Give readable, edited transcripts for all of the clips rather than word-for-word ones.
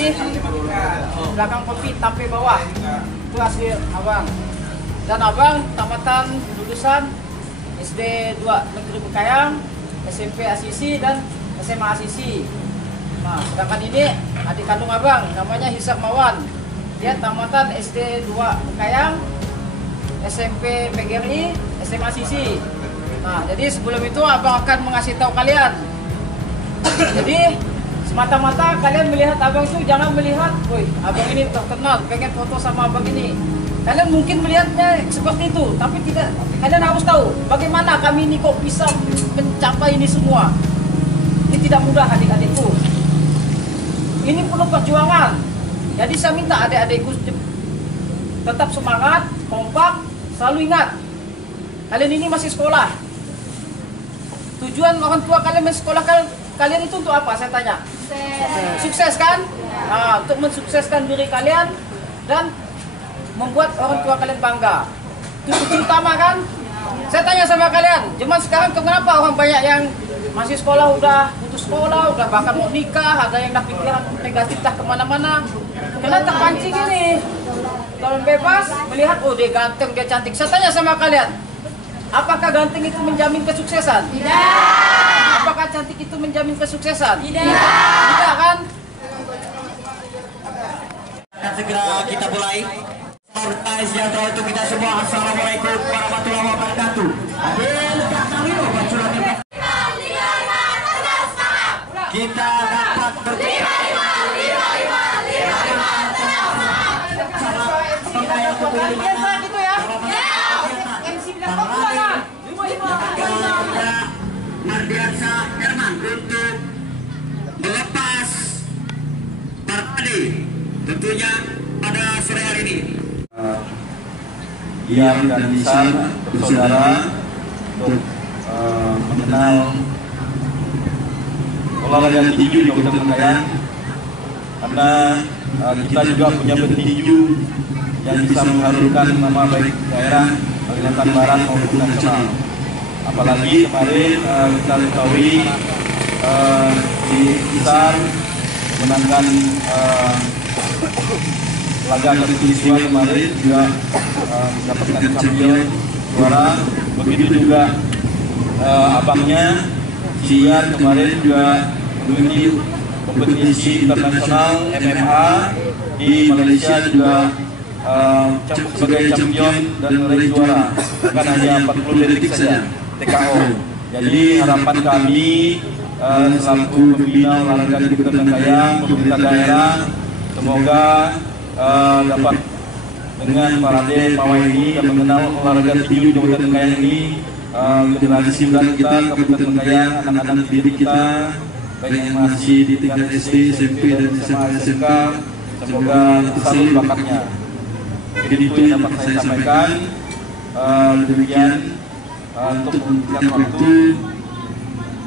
Jadi belakang kopi sampai bawah itu asli abang. Dan abang tamatan lulusan SD 2 Negeri Bekayang, SMP Asisi dan SMA Asisi. Nah, sedangkan ini adik kandung abang namanya Hisap Mawan. Dia tamatan SD 2 Bekayang, SMP PGRI, SMA Asisi. Nah, jadi sebelum itu abang akan mengasih tahu kalian. Jadi semata-mata kalian melihat abang itu jangan melihat, woi abang ini terkenal, pengen foto sama abang ini. Kalian mungkin melihatnya seperti itu, tapi tidak. Kalian harus tahu bagaimana kami ini kok bisa mencapai ini semua. Ini tidak mudah adik-adikku. Ini perlu perjuangan. Jadi saya minta adik-adikku tetap semangat, kompak, selalu ingat. Kalian ini masih sekolah. Tujuan orang tua kalian mensekolahkan kalian itu untuk apa? Saya tanya. Sukses kan? Nah, untuk mensukseskan diri kalian dan membuat orang tua kalian bangga. Itu kunci utama kan? Saya tanya sama kalian, zaman sekarang kenapa orang banyak yang masih sekolah udah putus sekolah, udah bahkan mau nikah, ada yang dah pikiran negatif dah kemana-mana. Karena terpancing ini. Kalau bebas melihat, oh dia ganteng, dia cantik. Saya tanya sama kalian, apakah ganteng itu menjamin kesuksesan? Tidak. Apakah cantik itu menjamin kesuksesan? Tidak. Tidak kan? Dan segera kita mulai. Sejahtera untuk kita semua. Assalamualaikum warahmatullahi wabarakatuh. Kita dapat Mardiansa Herman untuk melepas parade tentunya pada sore hari ini. Dian dan Nisan bersaudara untuk mengenal olahraga tinju di Kabupaten Bekayang, karena kita juga punya petinju yang bisa mengharumkan nama baik daerah Kalimantan Barat maupun nasional. Apalagi kemarin kita ketahui di Nisan menangkan laga Katulistiwa kemarin juga mendapatkan champion juara. Begitu juga abangnya Cian kemarin juga mengikuti kompetisi internasional MMA di Malaysia juga sebagai champion dan meraih juara, bahkan hanya 40 detik saja TKO. Jadi harapan kami selaku pembina olahraga di Kabupaten Bekayang, pemerintah daerah, semoga dapat dengan parade pawai ini yang mengenal olahraga tinju di Kabupaten Bekayang ini, generasi muda kita Kabupaten Bekayang, anak-anak didik kita baik yang masih di tingkat SD, SMP dan SMA SMK, semoga selalu bakatnya. Jadi itu yang dapat saya sampaikan. Demikian untuk memberikan waktu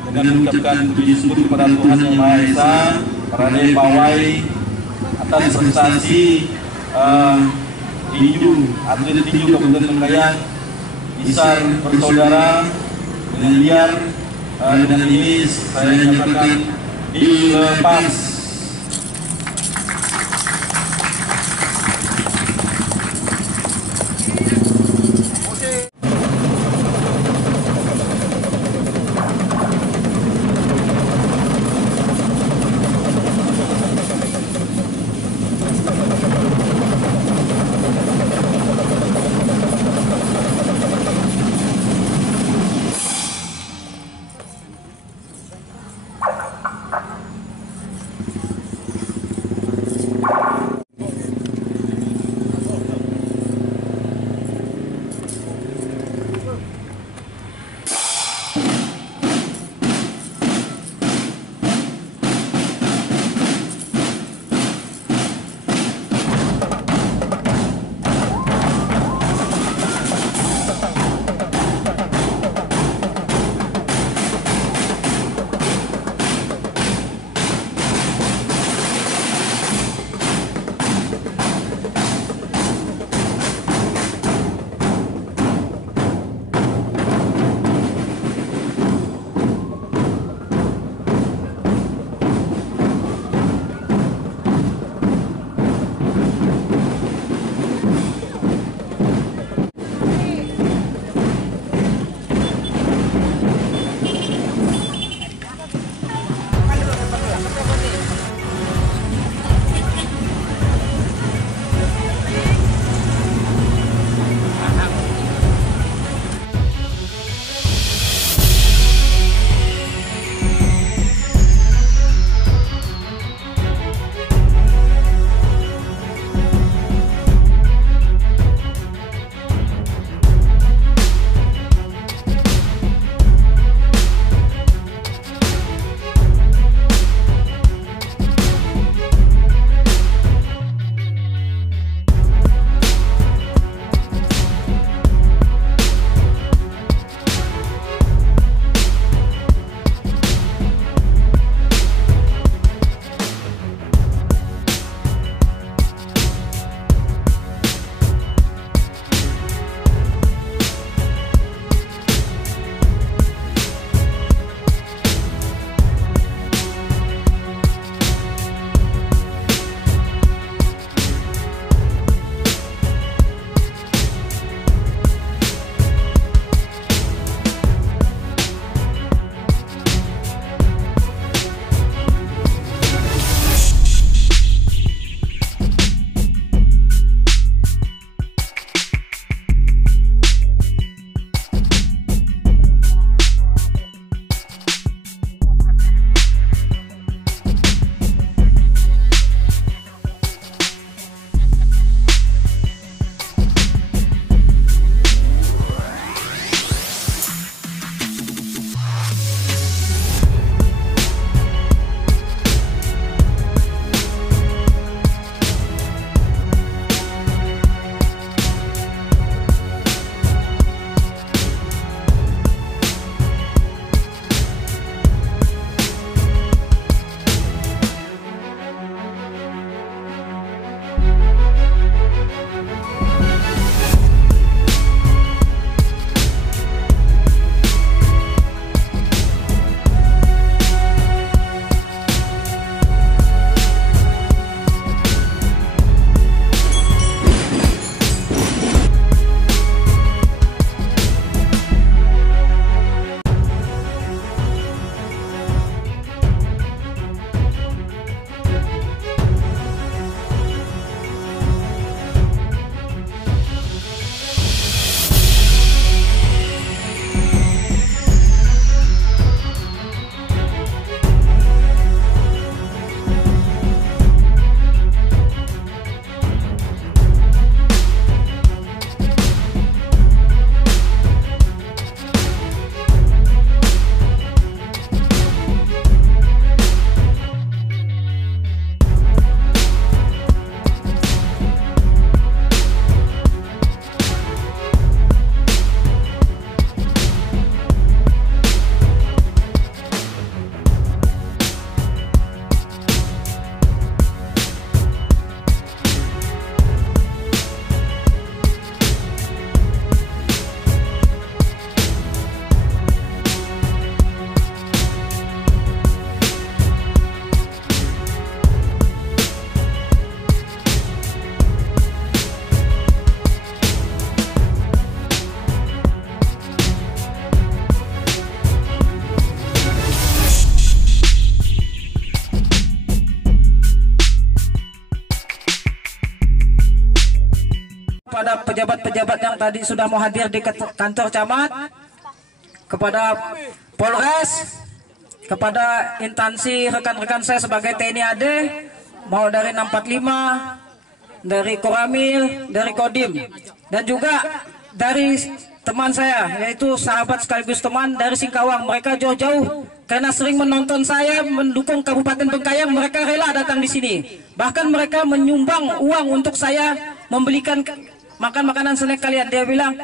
dengan mengucapkan puji syukur kepada Tuhan Yang Maha Esa, parade pawai atas prestasi tinju, atlet tinju Kabupaten Bekayang besar bersaudara dengan liar. Dengan ini saya nyatakan dilepas. pejabat yang tadi sudah mau hadir di kantor camat, kepada Polres, kepada instansi rekan-rekan saya sebagai TNI AD, mau dari 645, dari Koramil, dari Kodim, dan juga dari teman saya, yaitu sahabat sekaligus teman dari Singkawang. Mereka jauh-jauh karena sering menonton saya mendukung Kabupaten Bengkayang, mereka rela datang di sini. Bahkan mereka menyumbang uang untuk saya membelikan makan makanan snack kalian. Dia bilang,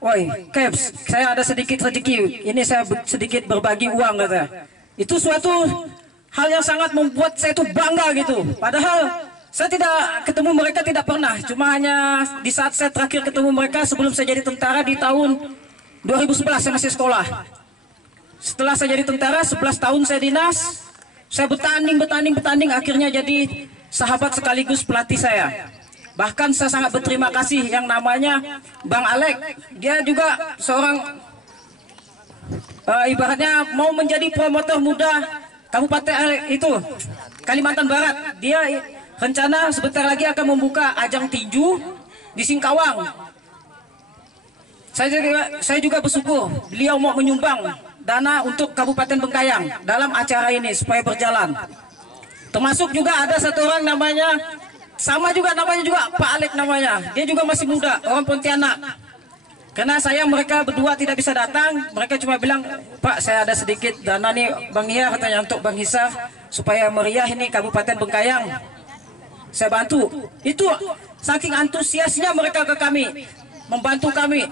"Woi, Caps, saya ada sedikit rezeki. Ini saya sedikit berbagi uang," kata. Itu suatu hal yang sangat membuat saya itu bangga gitu. Padahal saya tidak ketemu mereka, tidak pernah. Cuma hanya di saat saya terakhir ketemu mereka sebelum saya jadi tentara di tahun 2011, saya masih sekolah. Setelah saya jadi tentara, 11 tahun saya dinas. Saya bertanding, akhirnya jadi sahabat sekaligus pelatih saya. Bahkan saya sangat berterima kasih yang namanya Bang Alek. Dia juga seorang ibaratnya mau menjadi promotor muda Kabupaten itu Kalimantan Barat. Dia rencana sebentar lagi akan membuka ajang tinju di Singkawang. Saya juga bersyukur beliau mau menyumbang dana untuk Kabupaten Bengkayang dalam acara ini supaya berjalan. Termasuk juga ada satu orang namanya Pak Alek namanya. Dia juga masih muda, orang Pontianak. Karena mereka berdua tidak bisa datang, mereka cuma bilang, "Pak, saya ada sedikit dana nih Bang Hia," katanya, "untuk Bang Hisa supaya meriah ini Kabupaten Bengkayang. Saya bantu." Itu saking antusiasnya mereka ke kami, membantu kami.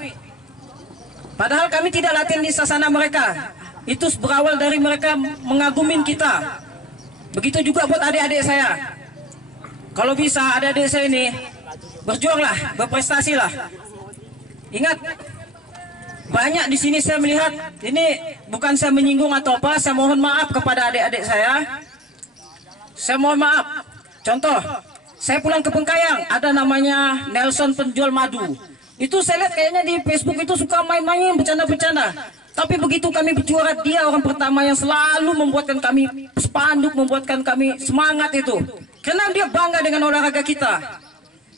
Padahal kami tidak latihan di sasana mereka. Itu berawal dari mereka mengagumin kita. Begitu juga buat adik-adik saya. Kalau bisa adik-adik saya ini berjuanglah, berprestasilah. Ingat, banyak di sini saya melihat, ini bukan saya menyinggung atau apa, saya mohon maaf kepada adik-adik saya. Saya mohon maaf. Contoh, saya pulang ke Bengkayang, ada namanya Nelson penjual madu. Itu saya lihat kayaknya di Facebook itu suka main-main, bercanda-bercanda. Tapi begitu kami berjuara, dia orang pertama yang selalu membuatkan kami spanduk, membuatkan kami semangat itu. Karena dia bangga dengan olahraga kita.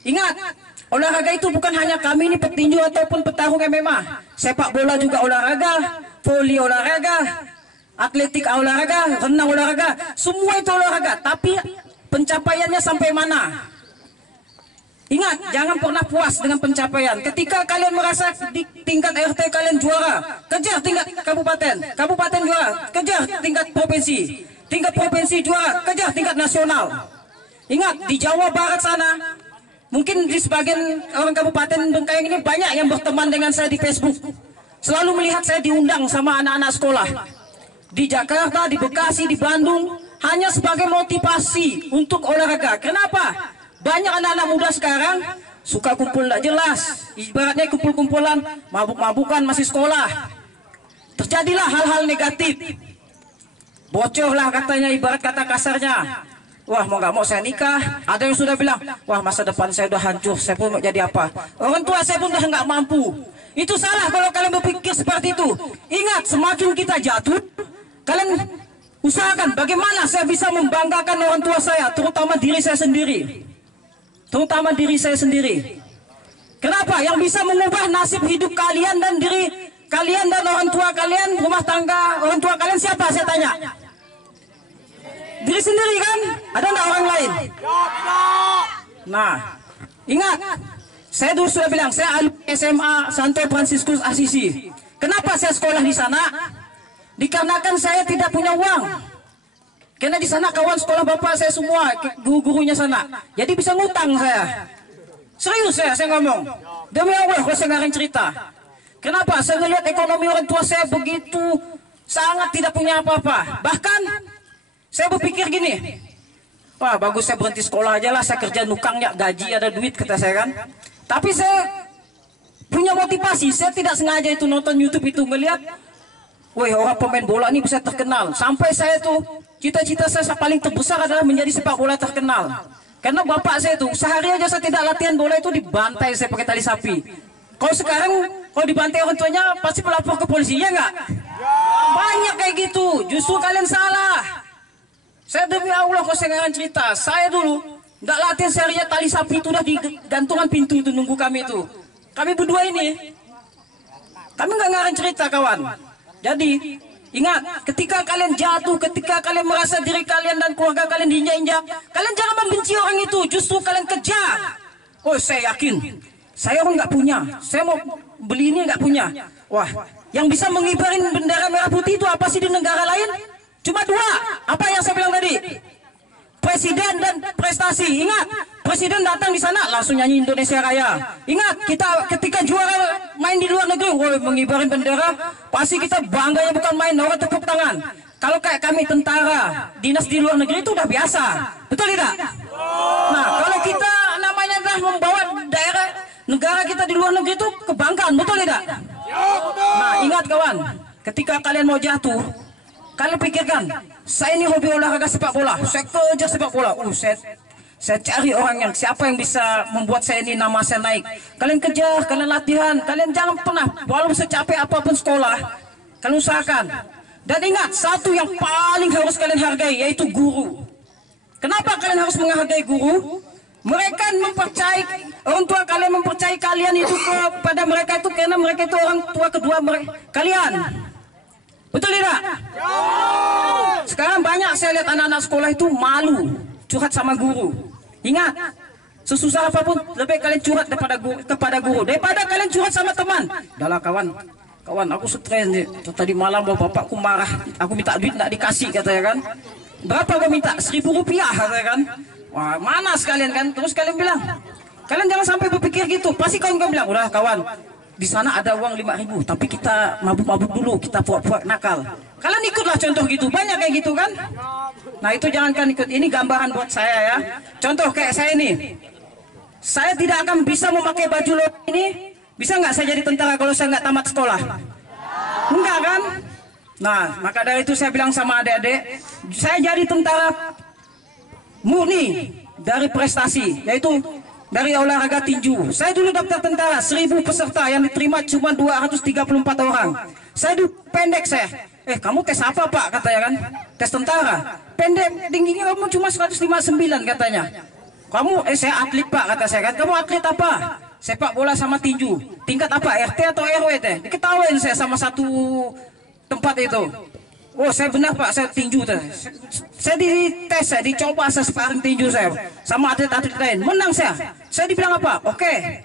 Ingat, olahraga itu bukan hanya kami ini petinju ataupun petarung MMA. Sepak bola juga olahraga, voli olahraga, atletik olahraga, renang olahraga. Semua itu olahraga, tapi pencapaiannya sampai mana? Ingat, jangan pernah puas dengan pencapaian. Ketika kalian merasa di tingkat RT kalian juara, kejar tingkat kabupaten. Kabupaten juara, kejar tingkat provinsi. Tingkat provinsi juara, kejar tingkat nasional. Ingat, di Jawa Barat sana, mungkin di sebagian orang Kabupaten Bengkayang ini banyak yang berteman dengan saya di Facebook. Selalu melihat saya diundang sama anak-anak sekolah. Di Jakarta, di Bekasi, di Bandung, hanya sebagai motivasi untuk olahraga. Kenapa? Banyak anak-anak muda sekarang suka kumpul tidak jelas. Ibaratnya kumpul-kumpulan, mabuk-mabukan masih sekolah. Terjadilah hal-hal negatif. Bocorlah katanya, ibarat kata kasarnya. Wah, mau nggak mau saya nikah. Ada yang sudah bilang, wah masa depan saya udah hancur, saya pun mau jadi apa. Orang tua saya pun udah nggak mampu. Itu salah kalau kalian berpikir seperti itu. Ingat, semakin kita jatuh, kalian usahakan bagaimana saya bisa membanggakan orang tua saya, terutama diri saya sendiri. Terutama diri saya sendiri. Kenapa? Yang bisa mengubah nasib hidup kalian dan diri kalian dan orang tua kalian, rumah tangga orang tua kalian siapa? Saya tanya. Diri sendiri kan? Ada nggak orang lain? Nah, ingat, saya dulu sudah bilang, saya alumni SMA Santo Fransiskus Assisi. Kenapa saya sekolah di sana? Dikarenakan saya tidak punya uang. Karena di sana kawan sekolah bapak saya semua, guru-gurunya sana. Jadi bisa ngutang saya. Serius saya ngomong. Demi Allah, kalau saya ngarang cerita. Kenapa? Saya ngelihat ekonomi orang tua saya begitu sangat tidak punya apa-apa. Bahkan saya berpikir gini, wah bagus saya berhenti sekolah aja lah, saya kerja nukangnya, gaji ada duit kata saya kan. Tapi saya punya motivasi, saya tidak sengaja itu nonton YouTube itu melihat, wah orang pemain bola ini bisa terkenal. Sampai saya tuh cita-cita saya paling terbesar adalah menjadi sepak bola terkenal. Karena bapak saya tuh sehari aja saya tidak latihan bola itu dibantai saya pakai tali sapi. Kalau sekarang kalau dibantai orang tuanya pasti pelapor ke polisi, ya nggak? Banyak kayak gitu. Justru kalian salah. Saya demi Allah kalau saya ngarang cerita, saya dulu nggak latihan serinya tali sapi itu udah di gantungan pintu itu nunggu kami itu. kami berdua ini, kami nggak ngarang cerita kawan. Jadi ingat, ketika kalian jatuh, ketika kalian merasa diri kalian dan keluarga kalian diinjak-injak, kalian jangan membenci orang itu, justru kalian kejar. Oh, saya yakin, saya orang nggak punya, saya mau beli ini nggak punya. Wah, yang bisa mengibarin bendera merah putih itu apa sih di negara lain? Cuma dua. Apa yang saya bilang tadi? Presiden dan prestasi. Ingat, presiden datang di sana langsung nyanyi Indonesia Raya. Ingat, kita ketika juara main di luar negeri, woi, mengibarin bendera, pasti kita bangganya bukan main, orang tepuk tangan. Kalau kayak kami tentara, dinas di luar negeri itu udah biasa. Betul tidak? Nah, kalau kita namanya adalah membawa daerah negara kita di luar negeri itu kebanggaan, betul tidak? Nah, ingat kawan, ketika kalian mau jatuh, kalian pikirkan, saya ini hobi olahraga sepak bola, saya kejar sepak bola. Saya cari orang yang siapa yang bisa membuat saya ini nama saya naik. Kalian kejar, kalian latihan, kalian jangan pernah, walaupun secapek apapun sekolah, kalian usahakan. Dan ingat, satu yang paling harus kalian hargai, yaitu guru. Kenapa kalian harus menghargai guru? Mereka mempercayai, orang tua kalian mempercayai kalian itu kepada mereka itu karena mereka itu orang tua kedua kalian. Betul tidak? Sekarang banyak saya lihat anak-anak sekolah itu malu curhat sama guru. Ingat, sesusah apapun lebih kalian curhat kepada guru daripada kalian curhat sama teman. Dahlah kawan, aku stres nih. Tadi malam bapakku marah, aku minta duit nggak dikasih katanya kan. Berapa gue minta? 1.000 rupiah katanya kan. Wah, mana sekalian kan? Terus kalian bilang, kalian jangan sampai berpikir gitu. Pasti kawan bilang, udah kawan, di sana ada uang 5.000, tapi kita mabuk-mabuk dulu, kita pura-pura nakal. Kalian ikutlah contoh gitu, banyak kayak gitu kan? Nah itu jangankan ikut, ini gambaran buat saya ya. Contoh kayak saya ini, saya tidak akan bisa memakai baju lo ini. Bisa nggak saya jadi tentara kalau saya nggak tamat sekolah? Enggak kan? Nah maka dari itu saya bilang sama adik-adik, saya jadi tentara murni dari prestasi, yaitu dari olahraga tinju. Saya dulu daftar tentara, 1.000 peserta yang diterima cuma 234 orang. Saya dulu pendek saya. Kamu tes apa pak? Katanya kan. Tes tentara. Pendek, tingginya kamu cuma 159 katanya. Kamu, saya atlet pak kata saya kan. Kamu atlet apa? Sepak bola sama tinju. Tingkat apa? RT atau RW teh? Diketawain saya sama satu tempat itu. Oh saya benar pak, saya tinju teh. Saya dites, saya dicoba, saya sparring tinju saya sama atlet-atlet lain, menang saya. Saya dibilang apa? Oke,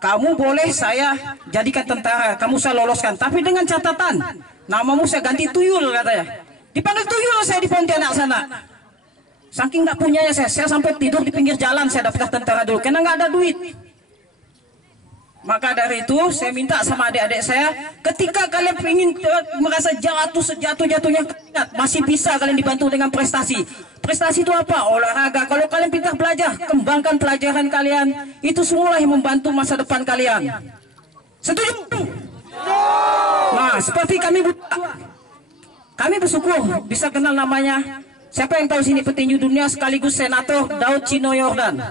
kamu boleh saya jadikan tentara, kamu saya loloskan, tapi dengan catatan namamu saya ganti Tuyul katanya. Dipanggil Tuyul saya di Pontianak sana. Saking nggak punyanya saya sampai tidur di pinggir jalan saya daftar tentara dulu, karena nggak ada duit. Maka dari itu saya minta sama adik-adik saya, ketika kalian ingin merasa jatuh sejatuh-jatuhnya, masih bisa kalian dibantu dengan prestasi. Prestasi itu apa? Olahraga. Kalau kalian pintar belajar, kembangkan pelajaran kalian. Itu semua yang membantu masa depan kalian. Setuju? Nah, seperti kami bersyukur bisa kenal namanya. Siapa yang tahu sini petinju dunia sekaligus senator Daud Chino Yordan?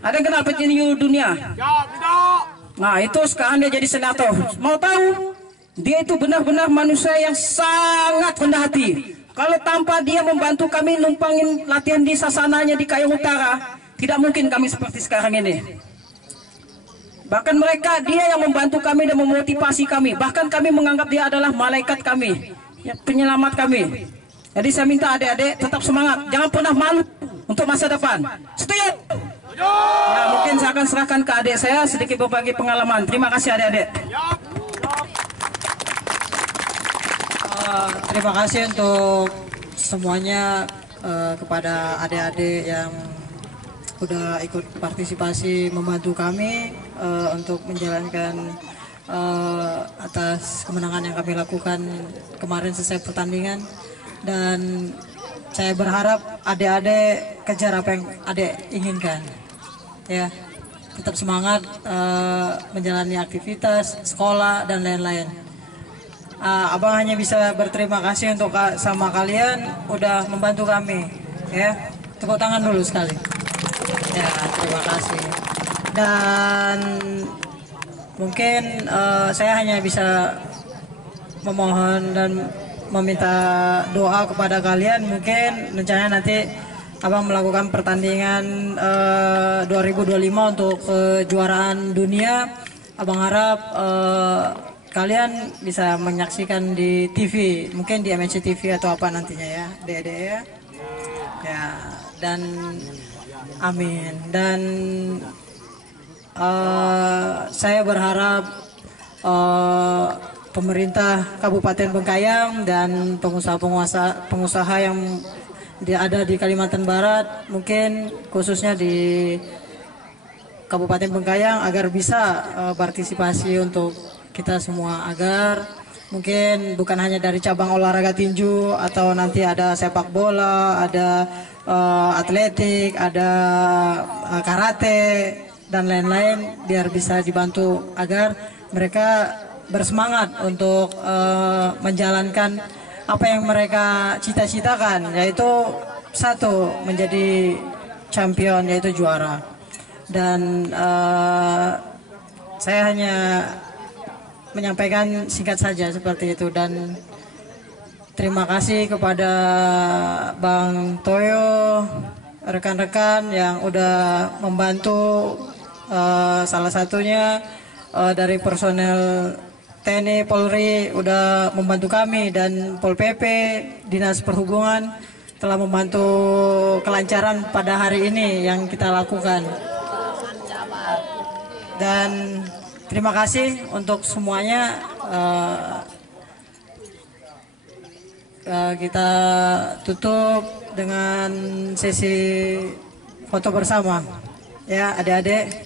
Ada yang kenal petinju dunia? Nah itu sekarang dia jadi senator. Mau tahu? Dia itu benar-benar manusia yang sangat rendah hati. Kalau tanpa dia membantu kami numpangin latihan di sasananya di Kayong Utara, tidak mungkin kami seperti sekarang ini. Bahkan dia yang membantu kami dan memotivasi kami. Bahkan kami menganggap dia adalah malaikat kami, penyelamat kami. Jadi saya minta adik-adik tetap semangat, jangan pernah malu untuk masa depan. Setuju? Ya, mungkin saya akan serahkan ke adik saya sedikit berbagi pengalaman. Terima kasih adik-adik. Terima kasih untuk semuanya, kepada adik-adik yang udah ikut partisipasi membantu kami untuk menjalankan atas kemenangan yang kami lakukan kemarin selesai pertandingan. Dan saya berharap adik-adik kejar apa yang adik inginkan. Ya, tetap semangat menjalani aktivitas, sekolah dan lain-lain. Abang hanya bisa berterima kasih untuk sama kalian udah membantu kami. Ya, tepuk tangan dulu sekali. Ya, terima kasih. Dan mungkin saya hanya bisa memohon dan meminta doa kepada kalian. Mungkin rencananya nanti Abang melakukan pertandingan 2025 untuk kejuaraan dunia. Abang harap kalian bisa menyaksikan di TV, mungkin di MNC TV atau apa nantinya ya, Dede ya. Ya, dan amin. Dan saya berharap pemerintah Kabupaten Bengkayang dan pengusaha yang ada di Kalimantan Barat, mungkin khususnya di Kabupaten Bengkayang, agar bisa partisipasi untuk kita semua, agar mungkin bukan hanya dari cabang olahraga tinju atau nanti ada sepak bola, ada atletik, ada karate dan lain-lain, biar bisa dibantu agar mereka bersemangat untuk menjalankan apa yang mereka cita-citakan, yaitu satu, menjadi champion, yaitu juara. Dan saya hanya menyampaikan singkat saja seperti itu, dan terima kasih kepada Bang Toyo, rekan-rekan yang udah membantu, salah satunya dari personel TNI Polri udah membantu kami, dan Pol PP Dinas Perhubungan telah membantu kelancaran pada hari ini yang kita lakukan. Dan terima kasih untuk semuanya. Kita tutup dengan sesi foto bersama ya adik-adik.